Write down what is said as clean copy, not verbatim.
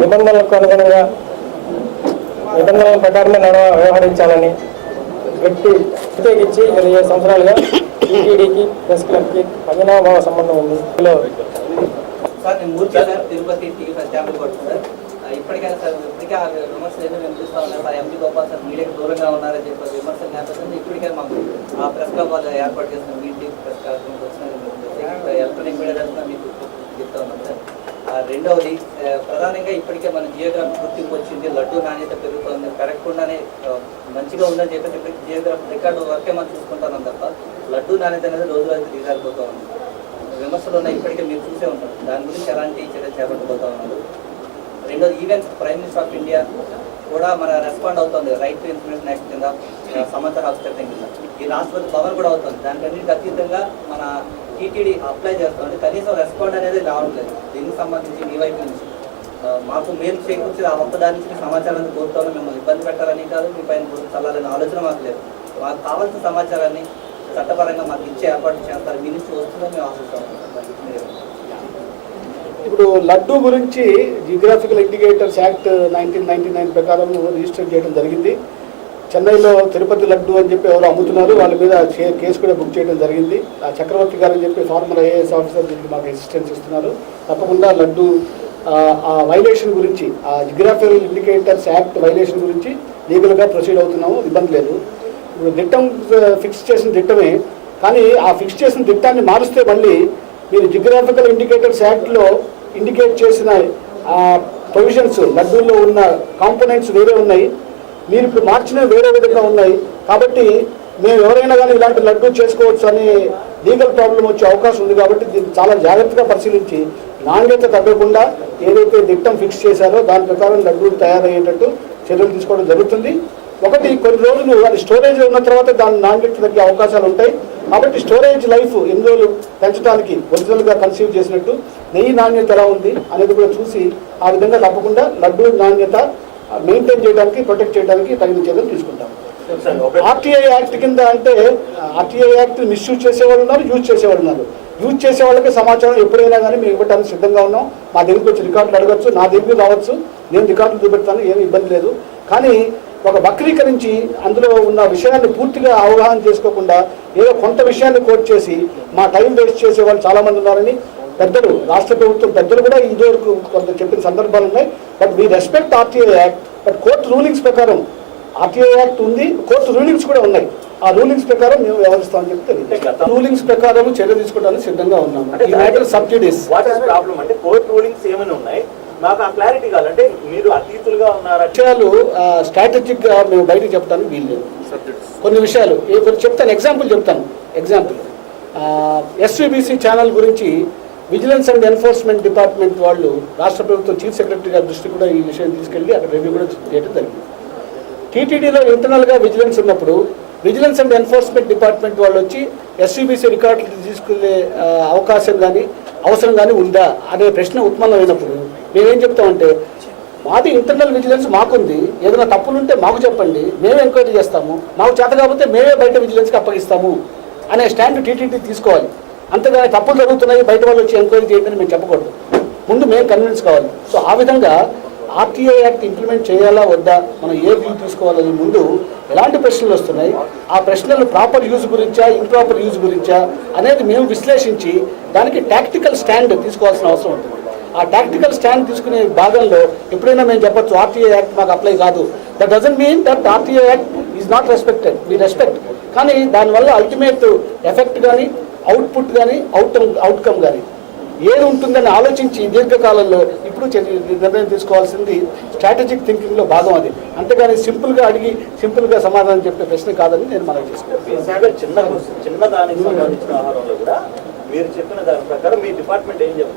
నిబంధనలకు అనుగుణంగా నిబంధనల ప్రకారమే వ్యవహరించాలని ప్రత్యేకించి 27 సంవత్సరాలుగా టీటీడీకి ప్రెస్ క్లబ్కి అవినాభావ సంబంధం ఉంది. ఇప్పటికైనా సార్ ఇప్పటికే ఆ విమర్శలు ఎన్నో వినిపిస్తూ ఉన్నారు. సార్ ఎంపీ గోపాల్ సార్ మీడియాకి దూరంగా ఉన్నారని చెప్పి విమర్శలు నేపథ్యంలో ఇప్పటికే మాకు ఆ ప్రెస్ క్లబ్ వాళ్ళు ఏర్పాటు చేసిన మీటింగ్ ప్రెస్ కార్యక్రమం వచ్చిన ఎలక్ట్రానిక్ మీడియా తరఫున మీకు చెప్తా ఉన్నాం సార్. రెండవది ప్రధానంగా ఇప్పటికే మన జియోగ్రాఫీ గుర్తింపు వచ్చింది, లడ్డూ నాణ్యత పెరుగుతుంది, పెరగకుండానే మంచిగా ఉందని చెప్పేసి ఇప్పటికి జియోగ్రాఫీ రికార్డు వరకే మనం చూసుకుంటున్నాం తప్ప లడ్డూ నాణ్యత అనేది రోజు రోజుకి దిగారిపోతూ ఉంది. విమర్శలు ఉన్నాయి, ఇప్పటికే మీరు చూసే ఉంటారు. దాని గురించి ఎలాంటి చర్యలు చేపట్టబోతా ఉన్నారు? రెండోది even prime minister of India కూడా మన రెస్పాండ్ అవుతుంది రైట్ టు ఇన్ఫర్మేషన్ యాక్ట్ కింద, సమాచార హక్కు చట్టం కింద. ఈ రాష్ట్రపతి భవన్ కూడా అవుతుంది. దానికన్నిటికి అతీతంగా మన టీటీడీ అప్లై చేస్తామంటే కనీసం రెస్పాండ్ అనేది రావట్లేదు. దీనికి సంబంధించి మీ వైపు నుంచి మాకు మేలు చేకూర్చి ఆ ఒక్కదాని నుంచి సమాచారాన్ని కోరుతాను. మిమ్మల్ని ఇబ్బంది పెట్టాలని కాదు, మీ పైన చల్లాలని ఆలోచన మాకు లేదు. మాకు కావాల్సిన సమాచారాన్ని చట్టపరంగా మాకు ఇచ్చే ఏర్పాటు చేస్తారు. మీ నుంచి వస్తుందని మేము ఆశిస్తాము. ఇప్పుడు లడ్డూ గురించి జియోగ్రాఫికల్ ఇండికేటర్స్ యాక్ట్ 1999 ప్రకారం రిజిస్టర్ చేయడం జరిగింది. చెన్నైలో తిరుపతి లడ్డు అని చెప్పి ఎవరు అమ్ముతున్నారు, వాళ్ళ మీద కేసు కూడా బుక్ చేయడం జరిగింది. ఆ చక్రవర్తి గారు అని చెప్పి ఫార్మర్ ఐఏఎస్ ఆఫీసర్ దీనికి మాకు అసిస్టెన్స్ ఇస్తున్నారు. తప్పకుండా లడ్డు ఆ వైలేషన్ గురించి, ఆ జియోగ్రాఫికల్ ఇండికేటర్స్ యాక్ట్ వైలేషన్ గురించి లీగల్గా ప్రొసీడ్ అవుతున్నాము, ఇబ్బంది లేదు. ఇప్పుడు దిట్టం ఫిక్స్ చేసిన దిట్టమే, కానీ ఆ ఫిక్స్ చేసిన దిట్టాన్ని మారుస్తే మళ్ళీ మీరు జియోగ్రాఫికల్ ఇండికేటర్స్ యాక్ట్లో ఇండికేట్ చేసిన ప్రొవిజన్స్ లడ్డూల్లో ఉన్న కాంపోనెంట్స్ వేరే ఉన్నాయి, మీరు ఇప్పుడు మార్చినవి వేరే విధంగా ఉన్నాయి. కాబట్టి మేము ఎవరైనా కానీ ఇలాంటి లడ్డూ చేసుకోవచ్చు అనే లీగల్ ప్రాబ్లం వచ్చే అవకాశం ఉంది. కాబట్టి దీన్ని చాలా జాగ్రత్తగా పరిశీలించి నాణ్యత తగ్గకుండా ఏదైతే దిట్టం ఫిక్స్ చేశారో దాని ప్రకారం లడ్డూలు తయారయ్యేటట్టు చర్యలు తీసుకోవడం జరుగుతుంది. ఒకటి, కొన్ని రోజులు అది స్టోరేజ్ ఉన్న తర్వాత దాని నాణ్యత తగ్గే అవకాశాలు ఉంటాయి. కాబట్టి స్టోరేజ్ లైఫ్ 8 రోజులు పెంచడానికి ఒరిజినల్గా కన్సీవ్ చేసినట్టు నెయ్యి నాణ్యత ఎలా ఉంది అనేది కూడా చూసి ఆ విధంగా తప్పకుండా లడ్డూ నాణ్యత మెయింటైన్ చేయడానికి, ప్రొటెక్ట్ చేయడానికి తగిన చర్యలు తీసుకుంటాం. ఆర్టీఐ యాక్ట్ కింద అంటే ఆర్టీఐ యాక్ట్ మిస్యూజ్ చేసేవాళ్ళు ఉన్నారు, యూజ్ చేసేవాళ్ళు ఉన్నారు. యూజ్ చేసే వాళ్ళకి సమాచారం ఎప్పుడైనా కానీ మేము ఇవ్వడానికి సిద్ధంగా ఉన్నాం. మా దగ్గరికి వచ్చి రికార్డులు అడగచ్చు, నా దగ్గర రావచ్చు, నేను రికార్డులు చూపెడతాను, ఏమి ఇబ్బంది లేదు. కానీ ఒక వక్రీకరించి అందులో ఉన్న విషయాన్ని పూర్తిగా అవగాహన చేసుకోకుండా ఏదో కొంత విషయాన్ని కోట్ చేసి మా టైం వేస్ట్ చేసే వాళ్ళు చాలామంది ఉన్నారని పెద్దలు, రాష్ట్ర ప్రభుత్వం పెద్దలు కూడా ఇదివరకు కొంత చెప్పిన సందర్భాలు ఉన్నాయి. But we respect RTI act. But court rulings ప్రకారం ఆర్టీఐ యాక్ట్ ఉంది, కోర్టు రూలింగ్స్ కూడా ఉన్నాయి. ఆ రూలింగ్స్ ప్రకారం మేము వ్యవహరిస్తామని చెప్పి తెలియదు. రూలింగ్స్ ప్రకారం చర్య తీసుకోవడానికి సిద్ధంగా ఉన్నాము. ఈ మ్యాటర్ సబ్సిడీస్ ప్రాబ్లం అంటే కోర్టు రూలింగ్స్ ఏమైనా ఉన్నాయి, మాకు ఆ క్లారిటీ కావాలంటే మీరు అతీతులుగా ఉన్నారు. విషయాలు స్ట్రాటజిక్ గా మేము బయటకు చెప్తాను వీల్లేదు. కొన్ని విషయాలు చెప్తాను, ఎగ్జాంపుల్ ఎస్వీబీసీ ఛానల్ గురించి విజిలెన్స్ అండ్ ఎన్ఫోర్స్మెంట్ డిపార్ట్మెంట్ వాళ్ళు రాష్ట్ర ప్రభుత్వం చీఫ్ సెక్రటరీ గారి దృష్టి కూడా ఈ విషయం తీసుకెళ్లి అక్కడ రివ్యూ కూడా చేయడం జరిగింది. టీటీడీలో ఇంటర్నల్గా విజిలెన్స్ ఉన్నప్పుడు విజిలెన్స్ అండ్ ఎన్ఫోర్స్మెంట్ డిపార్ట్మెంట్ వాళ్ళు వచ్చి ఎస్వీబీసీ రికార్డులు తీసుకునే అవకాశం కానీ అవసరం కానీ ఉందా అనే ప్రశ్న ఉత్పన్నమైనప్పుడు మేమేం చెప్తామంటే, మాది ఇంటర్నల్ విజిలెన్స్ మాకుంది, ఏదైనా తప్పులుంటే మాకు చెప్పండి, మేమే ఎంక్వైరీ చేస్తాము, మాకు చేత కాకపోతే మేమే బయట విజిలెన్స్కి అప్పగిస్తాము అనే స్టాండ్ టీటీడీ తీసుకోవాలి. అంతేగాని తప్పులు జరుగుతున్నాయి బయట వాళ్ళు వచ్చి ఎంక్వైరీ చేయమని మేము చెప్పకూడదు. ముందు మేము కన్విన్స్ కావాలి. సో ఆ విధంగా ఆర్టీఐ యాక్ట్ ఇంప్లిమెంట్ చేయాలా వద్దా, మనం ఏ వ్యూ తీసుకోవాలని ముందు ఎలాంటి ప్రశ్నలు వస్తున్నాయి, ఆ ప్రశ్నలు ప్రాపర్ యూజ్ గురించా ఇంప్రాపర్ యూజ్ గురించా అనేది మేము విశ్లేషించి దానికి టాక్టికల్ స్టాండ్ తీసుకోవాల్సిన అవసరం ఉంటుంది. ఆ టాక్టికల్ స్టాండ్ తీసుకునే భాగంలో ఎప్పుడైనా మేము చెప్పొచ్చు ఆర్టీఐ యాక్ట్ మాకు అప్లై కాదు. That doesn't mean that RTI act is not respected, we respect. కానీ దానివల్ల అల్టిమేట్ ఎఫెక్ట్ కానీ అవుట్పుట్ కానీ అవుట్కమ్ కానీ ఏది ఉంటుందని ఆలోచించి దీర్ఘకాలంలో ఇప్పుడు నిర్ణయం తీసుకోవాల్సింది స్ట్రాటజిక్ థింకింగ్లో భాగం అది. అంతేగాని సింపుల్గా అడిగి సింపుల్గా సమాధానం చెప్పే ప్రశ్న కాదని నేను మనకు చేసుకుంటాను. చిన్న దానికి సంబంధించిన ఆహారంలో కూడా మీరు చెప్పిన దాని ప్రకారం మీ డిపార్ట్మెంట్ ఏం చెప్తుంది?